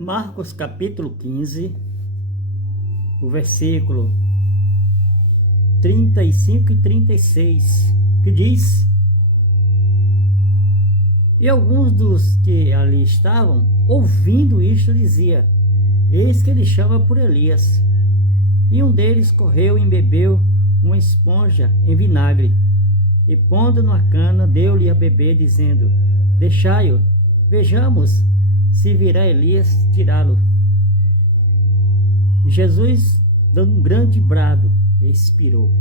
Marcos capítulo 15, o versículo 35 e 36, que diz: E alguns dos que ali estavam, ouvindo isto, dizia: Eis que ele chama por Elias. E um deles correu e embebeu uma esponja em vinagre, e pondo numa cana, deu-lhe a beber, dizendo: Deixai-o, vejamos se virá Elias tirá-lo. Jesus, dando um grande brado, expirou.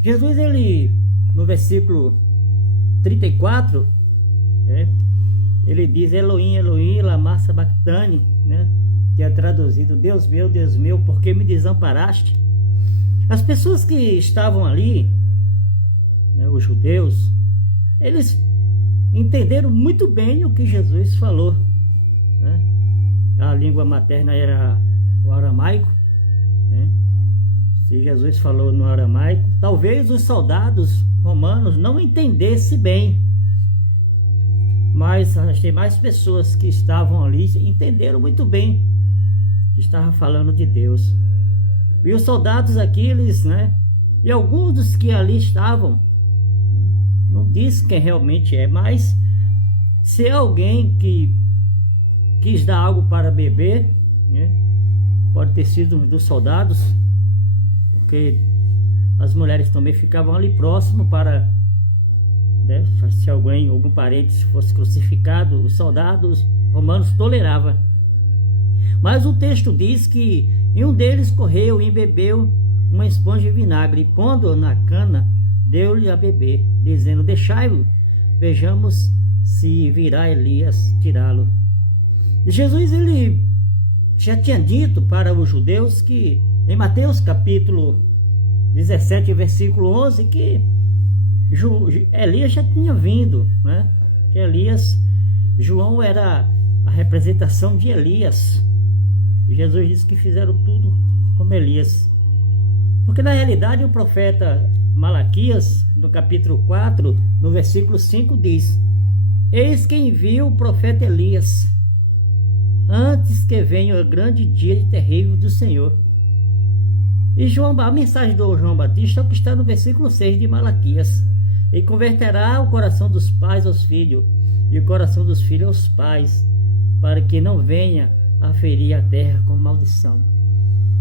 Jesus, ele, no versículo 34, ele diz: Elohim, Elohim, lama sabachthani, que é traduzido: Deus meu, por que me desamparaste? As pessoas que estavam ali, os judeus, eles entenderam muito bem o que Jesus falou. A língua materna era o aramaico. Se Jesus falou no aramaico, talvez os soldados romanos não entendessem bem, mas as demais pessoas que estavam ali entenderam muito bem que estava falando de Deus. E os soldados aqueles, e alguns dos que ali estavam, não diz quem realmente é, mas se é alguém que quis dar algo para beber, pode ter sido um dos soldados, porque as mulheres também ficavam ali próximo para, se algum parente fosse crucificado, os soldados romanos toleravam. Mas o texto diz que um deles correu e bebeu uma esponja de vinagre, e pondo na cana, deu-lhe a beber, dizendo: Deixai-o, vejamos se virá Elias tirá-lo. Jesus, ele já tinha dito para os judeus que, em Mateus capítulo 17, versículo 11, que Elias já tinha vindo, que Elias, João era a representação de Elias. Jesus disse que fizeram tudo como Elias, porque na realidade o profeta Malaquias, no capítulo 4, no versículo 5, diz: Eis que envia o profeta Elias, antes que venha o grande dia terrível do Senhor. E a mensagem do João Batista é o que está no versículo 6 de Malaquias: E converterá o coração dos pais aos filhos, e o coração dos filhos aos pais, para que não venha a ferir a terra com maldição.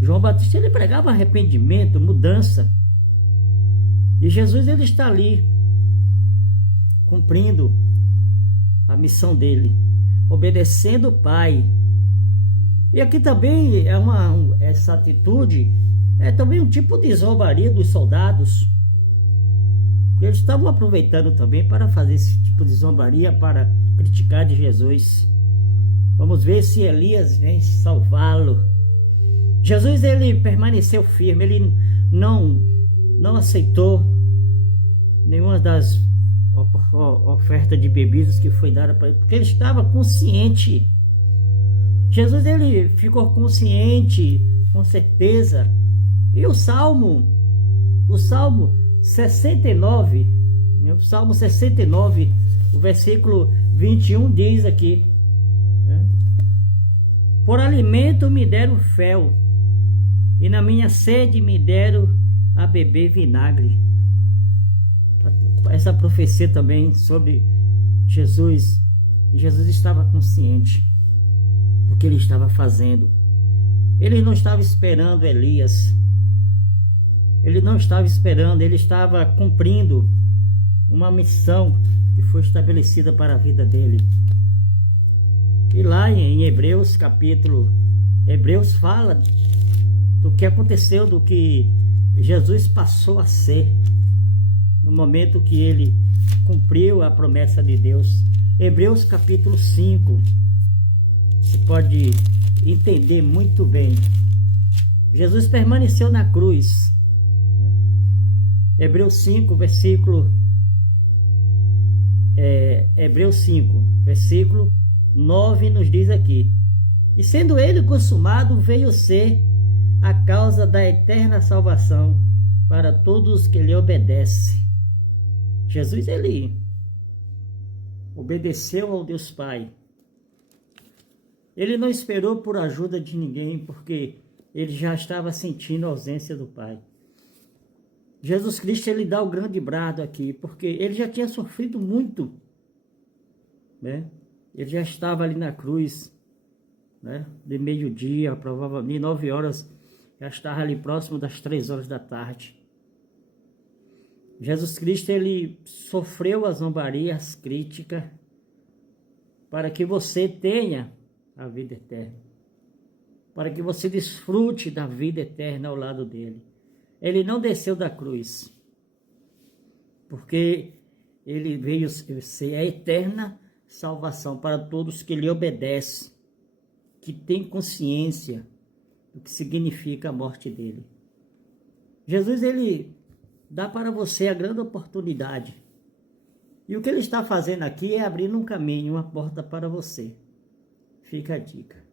João Batista, ele pregava arrependimento, mudança. E Jesus, ele está ali cumprindo a missão dele, obedecendo o Pai. E aqui também essa atitude é também um tipo de zombaria dos soldados, porque eles estavam aproveitando também para fazer esse tipo de zombaria, para criticar de Jesus. Vamos ver se Elias vem salvá-lo. Jesus, ele permaneceu firme, ele não aceitou nenhuma das ofertas de bebidas que foi dada para ele, porque ele estava consciente. Jesus, ele ficou consciente, com certeza. E o Salmo 69, o versículo 21 diz aqui: Por alimento me deram fel, e na minha sede me deram a beber vinagre. Essa profecia também sobre Jesus. E Jesus estava consciente do que ele estava fazendo. Ele não estava esperando Elias. Ele não estava esperando, ele estava cumprindo uma missão que foi estabelecida para a vida dele. E lá em Hebreus fala do que aconteceu, do que Jesus passou a ser no momento que ele cumpriu a promessa de Deus. Hebreus capítulo 5, você pode entender muito bem. Jesus permaneceu na cruz. Hebreus 5, versículo 9 nos diz aqui: E sendo ele consumado, veio ser a causa da eterna salvação para todos que lhe obedecem. Jesus, ele obedeceu ao Deus Pai. Ele não esperou por ajuda de ninguém, porque ele já estava sentindo a ausência do Pai. Jesus Cristo, ele dá o grande brado aqui, porque ele já tinha sofrido muito, né? Ele já estava ali na cruz, né? De meio-dia, provavelmente 9 horas, já estava ali próximo das 3 horas da tarde. Jesus Cristo, ele sofreu as zombarias, as críticas, para que você tenha a vida eterna, para que você desfrute da vida eterna ao lado dele. Ele não desceu da cruz, porque ele veio ser a eterna salvação para todos que lhe obedecem, que têm consciência do que significa a morte dele. Jesus, ele dá para você a grande oportunidade. E o que ele está fazendo aqui é abrir um caminho, uma porta para você. Fica a dica.